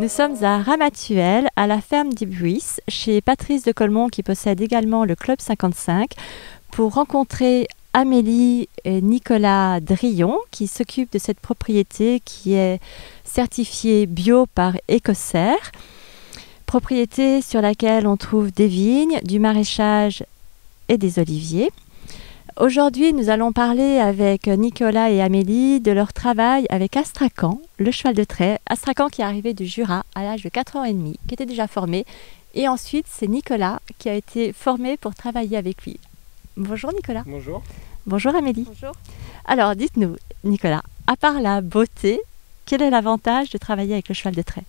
Nous sommes à Ramatuelle, à la ferme d'Ibouis, chez Patrice de Colmont qui possède également le Club 55, pour rencontrer Amélie et Nicolas Drillon qui s'occupent de cette propriété qui est certifiée bio par Écossaire. Propriété sur laquelle on trouve des vignes, du maraîchage et des oliviers. Aujourd'hui, nous allons parler avec Nicolas et Amélie de leur travail avec Astrakhan, le cheval de trait. Astrakhan qui est arrivé du Jura à l'âge de 4 ans et demi, qui était déjà formé. Et ensuite, c'est Nicolas qui a été formé pour travailler avec lui. Bonjour Nicolas. Bonjour. Bonjour Amélie. Bonjour. Alors, dites-nous, Nicolas, à part la beauté, quel est l'avantage de travailler avec le cheval de trait ?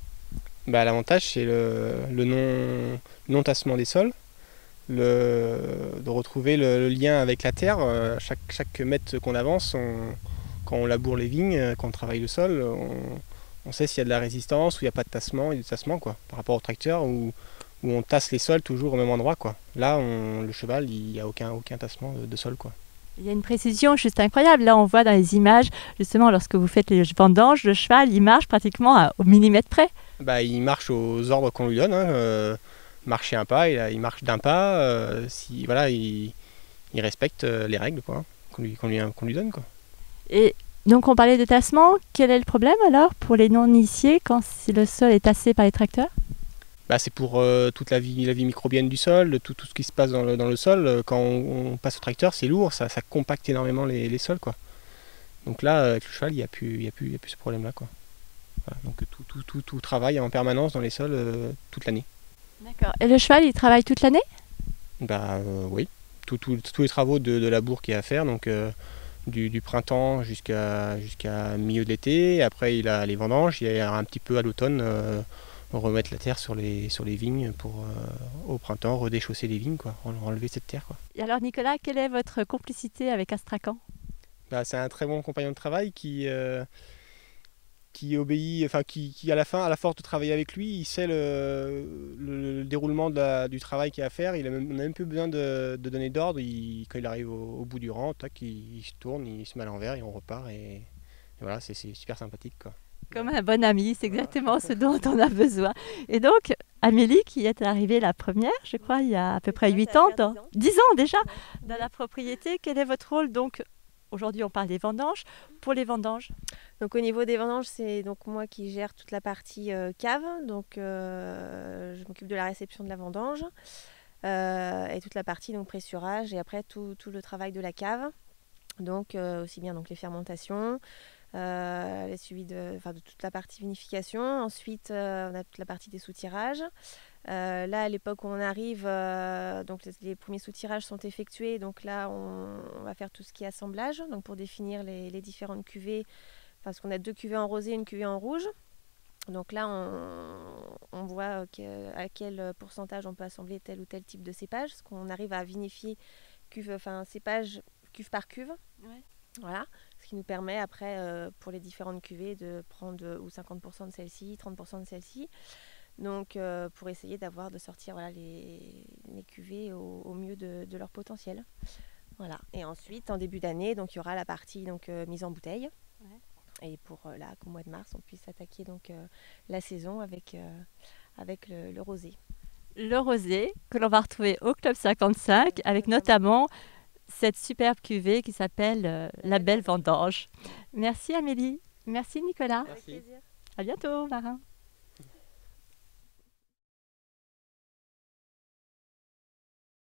L'avantage, c'est le non-tassement des sols, de retrouver le lien avec la terre. Chaque mètre qu'on avance, quand on laboure les vignes, quand on travaille le sol, on sait s'il y a de la résistance, ou il n'y a pas de tassement, et du tassement, quoi, par rapport au tracteur, où on tasse les sols toujours au même endroit, quoi. Là, le cheval, il n'y a aucun tassement de sol, quoi. Il y a une précision juste incroyable. Là, on voit dans les images, justement, lorsque vous faites les vendanges, le cheval, il marche pratiquement au millimètre près. Il marche aux ordres qu'on lui donne. Marcher un pas, il marche d'un pas. Il respecte les règles, quoi, qu'on lui donne, quoi. Et donc, on parlait de tassement. Quel est le problème alors pour les non-initiés quand le sol est tassé par les tracteurs ? C'est pour toute la vie microbienne du sol, tout ce qui se passe dans le sol. Quand on passe au tracteur, c'est lourd, ça compacte énormément les sols, quoi. Donc là, avec le cheval, il n'y a plus ce problème-là, quoi. Voilà, donc tout travaille en permanence dans les sols toute l'année. D'accord. Et le cheval, il travaille toute l'année ? Oui. Tous les travaux de labour qu'il y a à faire, donc du printemps jusqu'à milieu de l'été. Après, il a les vendanges, il y a un petit peu à l'automne. Remettre la terre sur les vignes pour au printemps redéchausser les vignes, quoi, enlever cette terre, quoi. Et alors Nicolas, quelle est votre complicité avec Astrakhan ? C'est un très bon compagnon de travail qui obéit, enfin qui à la fin, à la force de travailler avec lui, il sait le déroulement du travail qu'il y a à faire. On n'a même plus besoin de donner d'ordre. Quand il arrive au bout du rang, tac, il se tourne, il se met à l'envers et on repart, et voilà, c'est super sympathique, quoi. Comme un bon ami, c'est exactement ce dont on a besoin. Et donc, Amélie, qui est arrivée la première, je crois, il y a à peu près 8 ans, 10 ans déjà, dans la propriété. Quel est votre rôle donc ? Aujourd'hui, on parle des vendanges. Pour les vendanges ? Donc au niveau des vendanges, c'est donc moi qui gère toute la partie cave. Donc je m'occupe de la réception de la vendange et toute la partie donc pressurage et après tout le travail de la cave. Donc aussi bien donc les fermentations, les suivis de toute la partie vinification. Ensuite, on a toute la partie des soutirages. Là, à l'époque où on arrive, donc les premiers soutirages sont effectués. Donc là, on va faire tout ce qui est assemblage, donc pour définir les différentes cuvées. Parce qu'on a 2 cuvées en rosé et une cuvée en rouge. Donc là, on voit à quel pourcentage on peut assembler tel ou tel type de cépage. Parce qu'on arrive à vinifier cépage cuve par cuve. Ouais. Voilà. Ce qui nous permet après, pour les différentes cuvées, de prendre ou 50% de celle-ci, 30% de celle-ci. Donc pour essayer de sortir les cuvées au mieux de leur potentiel. Voilà. Et ensuite, en début d'année, donc il y aura la partie mise en bouteille. Ouais. Et pour qu'au mois de mars, on puisse attaquer la saison avec le rosé. Le rosé que l'on va retrouver au Club 55 avec notamment cette superbe cuvée qui s'appelle la Belle Vendange. Merci Amélie. Merci Nicolas. Merci. Avec plaisir. À bientôt Marin.